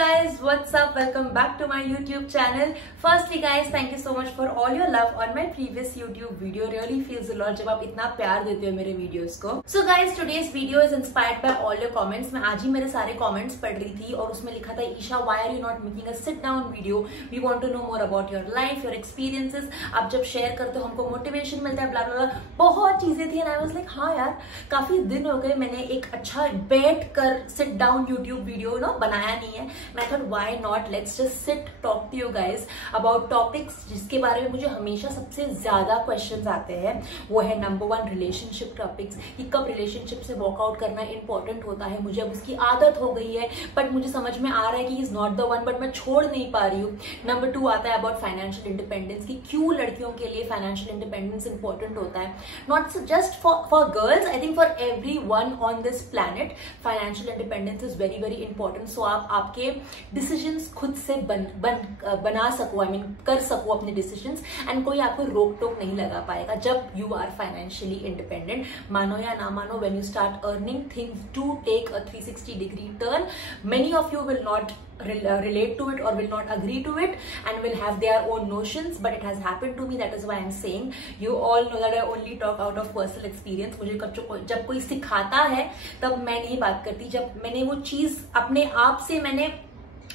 guys, what's up? Welcome back to my YouTube channel. Firstly guys, thank you so much for all your love on my previous YouTube video. Really feels a lot जब आप इतना प्यार देते हो मेरे videos को. So guys, today's video is inspired by all your comments. मैं आज ही मेरे सारे comments पढ़ रही थी और उसमें लिखा था Isha, why are you not making a sit down video? We want to know more about your life, your experiences. आप जब शेयर करते हो हमको मोटिवेशन मिलता है, blah blah blah. बहुत चीजें थी and I was like हाँ यार, काफी दिन हो गए मैंने एक अच्छा बैठ कर sit down YouTube video बनाया नहीं है. मैं thought why not, let's just sit talk to you guys about topics जिसके बारे में मुझे हमेशा सबसे ज्यादा क्वेश्चंस आते हैं. वो है नंबर 1 रिलेशनशिप टॉपिक्स, कि कब रिलेशनशिप से वॉकआउट करना इंपॉर्टेंट होता है. मुझे अब उसकी आदत हो गई है बट मुझे समझ में आ रहा है कि is not the one, but मैं छोड़ नहीं पा रही हूँ. नंबर 2 आता है अबाउट फाइनेंशियल इंडिपेंडेंस, कि क्यों लड़कियों के लिए फाइनेंशियल इंडिपेंडेंस इंपॉर्टेंट होता है. Not just for girls, I think for everyone on this planet financial independence is very very important. So आप आपके डिसीजंस खुद से बना सको, आई मीन कर सको अपने डिसीजंस, एंड कोई आपको रोक टोक नहीं लगा पाएगा जब यू आर फाइनेंशियली इंडिपेंडेंट. मानो या ना मानो, when you start earning things do take a 360 degree turn. Many of you will not relate to it or will not agree to it and will have their own notions, but it has happened to me. That is why I'm saying, you all know that I only talk out of personal experience. मुझे जब कोई सिखाता है तब मैं नहीं बात करती, जब मैंने वो चीज अपने आप से मैंने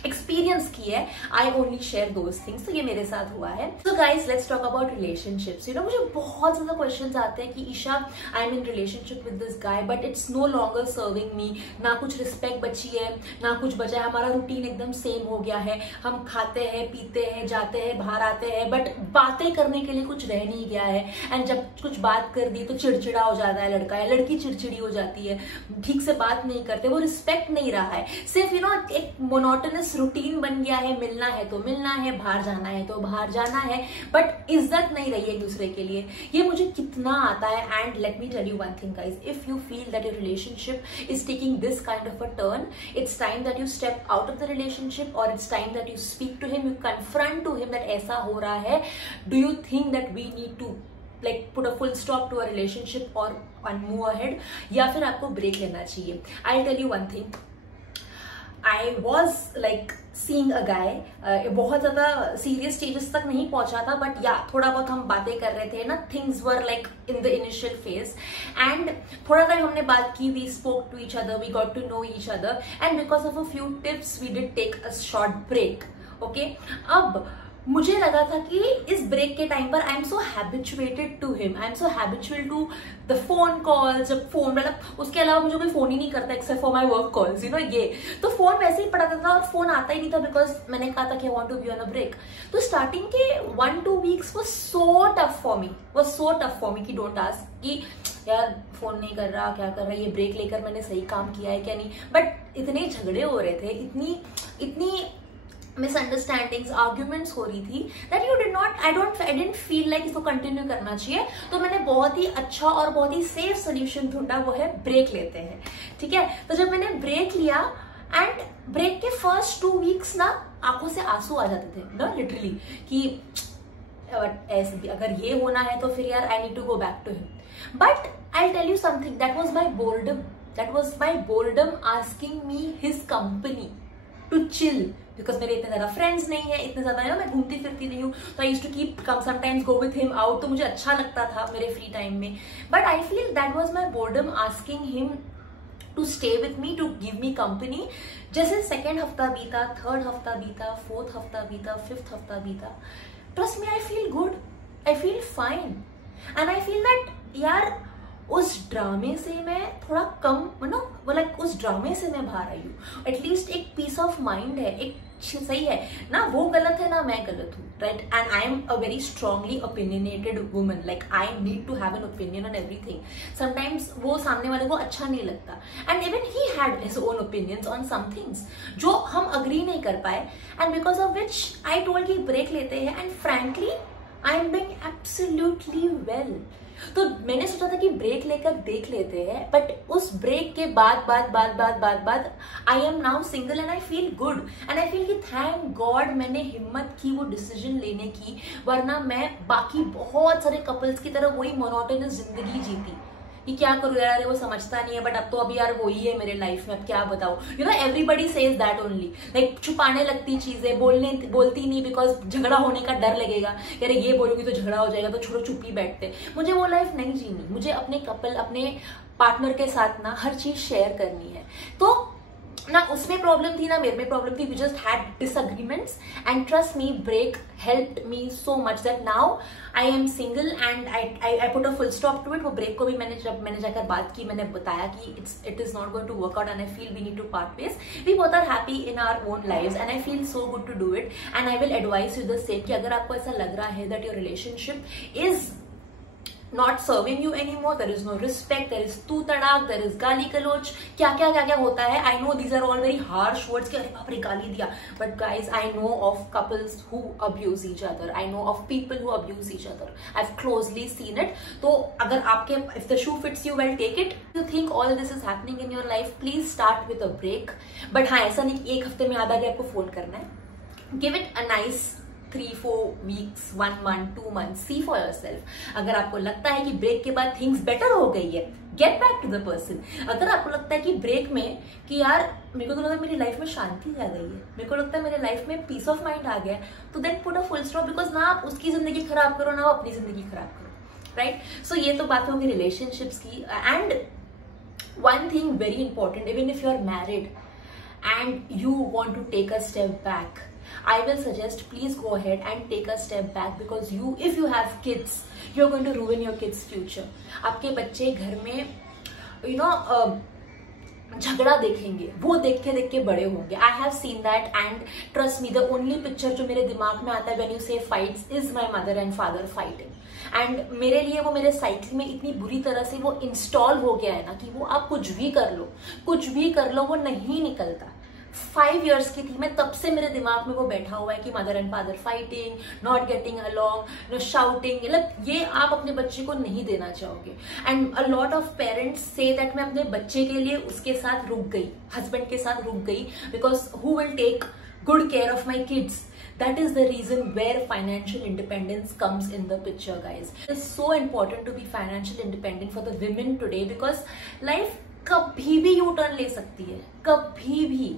एक्सपीरियंस की है, I only share those things. तो ये मेरे साथ हुआ है. So guys, let's talk about relationships. मुझे बहुत ज्यादा क्वेश्चंस आते हैं कि Isha, I am in relationship with this guy but it's no longer serving me. ना कुछ रिस्पेक्ट बची है, ना कुछ बचा है. हमारा रूटीन एकदम सेम हो गया है. हम खाते हैं, पीते हैं, जाते हैं, बाहर आते हैं, बट बातें करने के लिए कुछ रह नहीं गया है. एंड जब कुछ बात कर दी तो चिड़चिड़ा हो जाता है लड़का, या लड़की चिड़चिड़ी हो जाती है, ठीक से बात नहीं करते, वो रिस्पेक्ट नहीं रहा है. सिर्फ एक मोनोटोनस रूटीन बन गया है. मिलना है तो मिलना है, बाहर जाना है तो बाहर जाना है, बट इज्जत नहीं रही एक दूसरे के लिए. ये मुझे कितना आता है. And let me tell you one thing guys, if you feel that your relationship is taking this kind of a turn, it's time that you step out of the relationship, और it's time that you speak to him, you confront to him that ऐसा हो रहा है. Do you think that we need to put a full stop to a relationship or move ahead, या फिर आपको break लेना चाहिए? I'll tell you one thing. I was seeing a guy, बहुत ज्यादा सीरियस स्टेजेस तक नहीं पहुंचा था, बट या थोड़ा बहुत हम बातें कर रहे थे ना. Things were in the initial phase, and थोड़ा टाइम हमने बात की, we spoke to each other, we got to know each other, and because of a few tips we did take a short break. Okay, अब मुझे लगा था कि इस ब्रेक के टाइम पर I am so habituated to him, I am so habitual to the phone calls. जब phone उसके अलावा मुझे कोई फोन ही नहीं करता except for my work calls, ये तो फोन वैसे ही पड़ा था और फोन आता ही नहीं था, बिकॉज मैंने कहा था कि I want to be on a break. तो स्टार्टिंग के 1-2 weeks was so tough for me कि डोंट आस्क कि यार फोन नहीं कर रहा, क्या कर रहा है, ये ब्रेक लेकर मैंने सही काम किया है क्या नहीं. बट इतने झगड़े हो रहे थे, इतनी मिसअंडरस्टैंडिंग्स, आर्ग्यूमेंट्स हो रही थी, that you did not, I didn't feel like इसको कंटिन्यू करना चाहिए. तो मैंने बहुत ही अच्छा और बहुत ही सेफ सोल्यूशन ढूंढा, वो है ब्रेक लेते हैं. ठीक है, तो जब मैंने ब्रेक लिया, एंड ब्रेक के फर्स्ट 2 वीक्स ना आंखों से आंसू आ जाते थे ना, लिटरली, कि ऐसे भी अगर ये होना है तो फिर यार I need to go back to him. But I tell you something, that was my boredom asking me his company to chill, because मेरे इतने ज्यादा फ्रेंड्स नहीं है, इतने ज्यादा मैं घूमती फिरती नहीं हूँ, तो I used to keep sometimes go with him out, तो मुझे अच्छा लगता था मेरे फ्री टाइम में. But I feel that was my boredom asking him to stay with me, to give me company. जैसे 2nd हफ्ता बीता, 3rd हफ्ता बीता, 4th हफ्ता बीता, 5th हफ्ता बीता, trust me, I feel good, I feel fine, and I feel that यार उस ड्रामे से मैं थोड़ा कम, उस ड्रामे से मैं बाहर आई हूँ. एटलीस्ट एक पीस ऑफ माइंड है, एक सही है ना, वो गलत है ना मैं गलत हूँ, right. And I am a very strongly opinionated woman, I need to have an opinion on everything. Sometimes वो सामने वाले को अच्छा नहीं लगता, and even he had his own opinions on some things जो हम अग्री नहीं कर पाए, and because of which I told कि ब्रेक लेते हैं, and frankly I am doing absolutely well. तो मैंने सोचा था कि ब्रेक लेकर देख लेते हैं, बट उस ब्रेक के बाद I am now single and I feel good, and I feel कि थैंक गॉड मैंने हिम्मत की वो डिसीजन लेने की, वरना मैं बाकी बहुत सारे कपल्स की तरह वही मोनोटोनस जिंदगी जीती. कि क्या करूँ यार, वो समझता नहीं है, बट अब तो अभी यार वो ही है मेरे लाइफ में, अब क्या बताऊँ, you know everybody says that only, like छुपाने लगती चीजें, बोलती नहीं बिकॉज झगड़ा होने का डर लगेगा, यार ये बोलूंगी तो झगड़ा हो जाएगा, तो छोड़ो चुप ही बैठते। मुझे वो लाइफ नहीं जीनी, मुझे अपने कपल, अपने पार्टनर के साथ ना हर चीज शेयर करनी है। तो ना उसमें प्रॉब्लम थी ना मेरे में प्रॉब्लम थी, we just had disagreements and trust me break helped me so much that now I am single and I put a full stop to it. वो ब्रेक को भी मैंने जाकर बात की, मैंने बताया कि it is not going to work out and I feel we need to part ways, we both are happy in our own lives and I feel so good to do it and I will advice you the same कि अगर आपको ऐसा लग रहा है that your relationship is not serving you anymore, there is no respect, there is तू तड़ाक, there is गाली गलोच, क्या क्या होता है। I know these are all very harsh words कि अरे बाप रे गाली दिया, but guys I know of couples who abuse each other, I know of people who abuse each other, I've closely seen it। तो अगर आपके if the shoe fits you well, take it। You think all this is happening in your life, please start with a break। but हाँ, ऐसा नहीं कि एक हफ्ते में आधा आपको फोन करना है, give it a nice 3-4 weeks, 1 month, 2 months, see for yourself। अगर आपको लगता है कि ब्रेक के बाद थिंग्स बेटर हो गई है, get back to the person. अगर आपको लगता है कि ब्रेक में कि यार मेरे को तो लगता है मेरी लाइफ में शांति आ गई है, मेरे को लगता है मेरे लाइफ में पीस ऑफ माइंड आ गया, तो then put a full stop, because ना आप उसकी जिंदगी खराब करो ना अपनी जिंदगी खराब करो, राइट। सो ये तो बात होगी रिलेशनशिप्स की। And one thing very important, even if you are married and you want to take a step back, I will suggest please go ahead and take a step back, because if you have kids, you're going to ruin your kids future। आपके बच्चे घर में झगड़ा देखेंगे, वो देख के बड़े होंगे। I have seen that and trust me, the only picture जो मेरे दिमाग में आता है when you say fights is my mother and father fighting। And मेरे लिए वो मेरे साइकिल में इतनी बुरी तरह से वो इंस्टॉल हो गया है ना कि वो आप कुछ भी कर लो वो नहीं निकलता। 5 years की थी मैं, तब से मेरे दिमाग में वो बैठा हुआ है कि mother and father fighting, not getting along, shouting, मतलब ये आप अपने बच्चे को नहीं देना चाहोगे। And a lot of parents say that मैं अपने बच्चे के लिए उसके साथ रुक गई, हस्बैंड के साथ रुक गई, because who will take good care of my kids? That is the reason where financial independence comes in the picture, guys। It's so important to be financial independent for the women today, because life कभी भी U turn ले सकती है, कभी भी।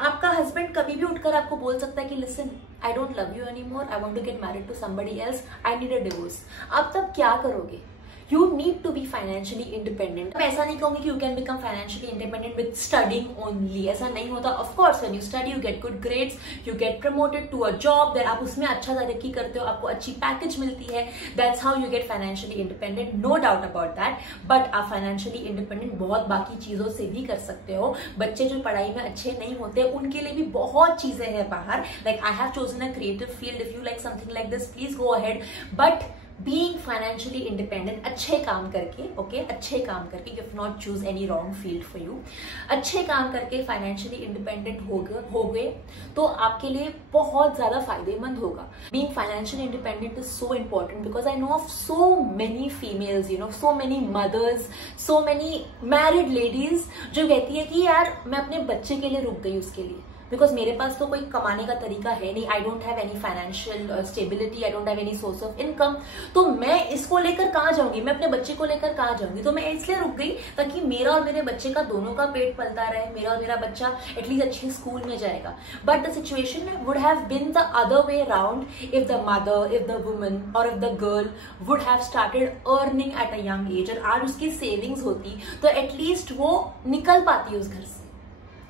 आपका husband कभी भी उठकर आपको बोल सकता है कि listen, I don't love you any more, I want to get married to somebody else, I need a divorce. आप तब क्या करोगे? You need to be financially independent। मैं ऐसा नहीं कहूंगी कि you can become financially independent with studying only, ऐसा नहीं होता। Of course when you study you get good grades, you get promoted to a job, then आप उसमें अच्छा तरक्की करते हो, आपको अच्छी पैकेज मिलती है, that's how you get financially independent, no doubt about that। but आप financially independent बहुत बाकी चीजों से भी कर सकते हो। बच्चे जो पढ़ाई में अच्छे नहीं होते उनके लिए भी बहुत चीजें हैं बाहर, like I have chosen a creative field, if you like something like this please go ahead। but being financially independent, अच्छे काम करके, ओके अच्छे काम करके, you have not choose any wrong field for you, अच्छे काम करके फाइनेंशियली इंडिपेंडेंट हो गए तो आपके लिए बहुत ज्यादा फायदेमंद होगा। Being financially independent is so important, because I know of so many females, you know so many mothers, so many married ladies जो कहती है कि यार मैं अपने बच्चे के लिए रुक गई उसके लिए, बिकॉज मेरे पास तो कोई कमाने का तरीका है नहीं, I don't have any financial stability, I don't have any source of income, तो मैं इसको लेकर कहाँ जाऊंगी, मैं अपने बच्चे को लेकर कहाँ जाऊंगी। तो मैं इसलिए रुक गई ताकि मेरा और मेरे बच्चे का दोनों का पेट पलता रहे, मेरा और मेरा बच्चा एटलीस्ट अच्छे स्कूल में जाएगा। But the situation would have been the other way around if the mother, if the woman और if the girl would have started earning at a young age, और आज उसकी सेविंग्स होती तो एटलीस्ट वो निकल पाती उस घर से।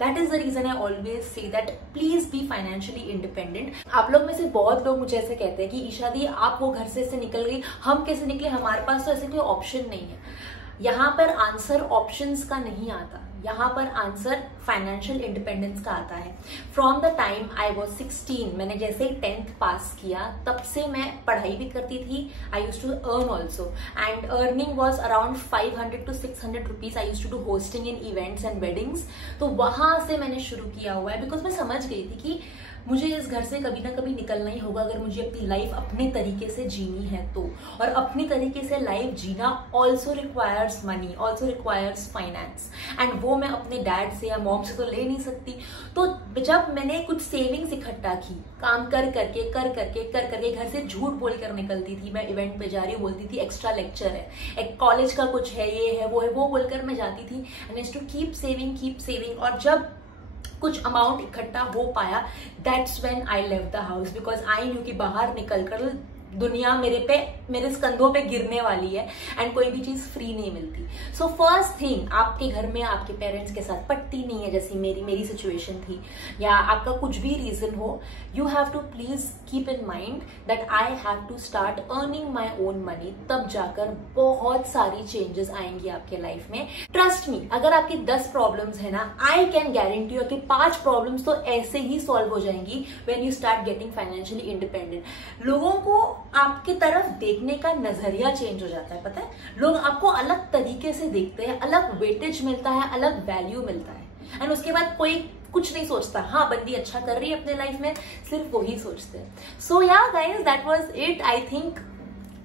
That is the reason I always say that please be financially independent। आप लोग में से बहुत लोग मुझे ऐसे कहते हैं कि ईशा दी आप वो घर से निकल गई, हम कैसे निकले, हमारे पास तो ऐसे कोई ऑप्शन नहीं है। यहाँ पर आंसर ऑप्शंस का नहीं आता, यहाँ पर आंसर फाइनेंशियल इंडिपेंडेंस का आता है। From the time I was 16, मैंने जैसे ही 10th पास किया तब से मैं पढ़ाई भी करती थी, I use to earn also, and earning was around 500 to 600 rupees. I use to do hosting in events and weddings, तो वहां से मैंने शुरू किया हुआ है, बिकॉज मैं समझ गई थी कि मुझे इस घर से कभी ना कभी निकलना ही होगा अगर मुझे अपनी लाइफ अपने तरीके से जीनी है तो। और अपनी तरीके से लाइफ जीना also requires money, also requires finance, and वो मैं अपने डैड से या मॉम से तो ले नहीं सकती। तो जब मैंने कुछ सेविंग्स इकट्ठा की, काम कर करके घर से झूठ बोल कर निकलती थी, मैं इवेंट पे जा रही हूँ बोलती थी, एक्स्ट्रा लेक्चर है, एक कॉलेज का कुछ है, ये है वो है, वो बोलकर मैं जाती थी। एंड टू कीप सेविंग और जब कुछ अमाउंट इकट्ठा हो पाया, that's when I left the house, because I knew कि बाहर निकलकर दुनिया मेरे कंधों पे गिरने वाली है एंड कोई भी चीज फ्री नहीं मिलती। सो फर्स्ट थिंग, आपके घर में आपके पेरेंट्स के साथ पटती नहीं है, जैसी मेरी सिचुएशन थी, या आपका कुछ भी रीजन हो, you have to please keep in mind that I have to start earning my own money. तब जाकर बहुत सारी चेंजेस आएंगी आपके लाइफ में। ट्रस्ट मी, अगर आपकी 10 प्रॉब्लम्स है ना, आई कैन गारंटी यू कि 5 प्रॉब्लम्स तो ऐसे ही सॉल्व हो जाएंगी when you start getting financially independent. लोगों को आपके तरफ देखने का नजरिया चेंज हो जाता है, पता है, लोग आपको अलग तरीके से देखते हैं, अलग वेटेज मिलता है, अलग वैल्यू मिलता है, एंड उसके बाद कोई कुछ नहीं सोचता, हाँ बंदी अच्छा कर रही है अपने लाइफ में, सिर्फ वही सोचते हैं। सो yeah guys, that was it.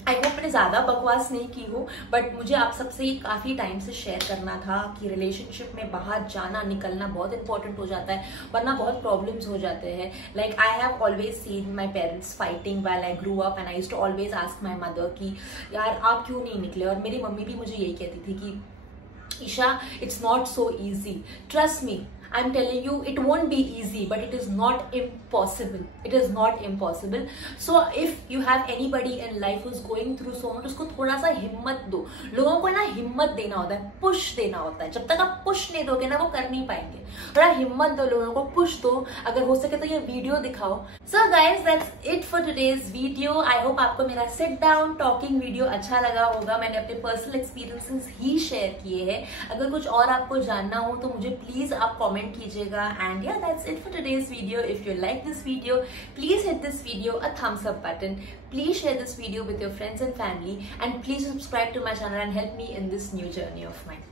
I hope मैंने ज्यादा बकवास नहीं की हो, बट मुझे आप सबसे काफी टाइम से शेयर करना था कि रिलेशनशिप में बाहर जाना निकलना बहुत इंपॉर्टेंट हो जाता है, वरना बहुत प्रॉब्लम्स हो जाते हैं। Like I have always seen my parents fighting while I grew up, and I used to always ask my mother कि यार आप क्यों नहीं निकले, और मेरी मम्मी भी मुझे यही कहती थी कि Isha, it's not so easy, trust me, I'm telling you, it won't be easy, but it is not impossible. It is not impossible. So if you have anybody in life who's going through so much, उसको थोड़ा सा हिम्मत दो। लोगों को ना हिम्मत देना होता है, पुश देना होता है। जब तक आप पुश नहीं दोगे ना, वो कर नहीं पाएंगे। थोड़ा हिम्मत दो लोगों को, पुश दो, अगर हो सके तो ये वीडियो दिखाओ। So guys, that's it for today's video. I hope आपको मेरा sit down talking वीडियो अच्छा लगा होगा। मैंने अपने पर्सनल एक्सपीरियंसेस ही शेयर किए हैं। अगर कुछ और आपको जानना हो तो मुझे प्लीज आप कमेंट कीजिएगा। एंड या that's it for today's video. If you like this video, please hit this video a thumbs up button. Please share this video with your friends and family, and please subscribe to my channel and help me in this new journey of mine.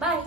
Bye.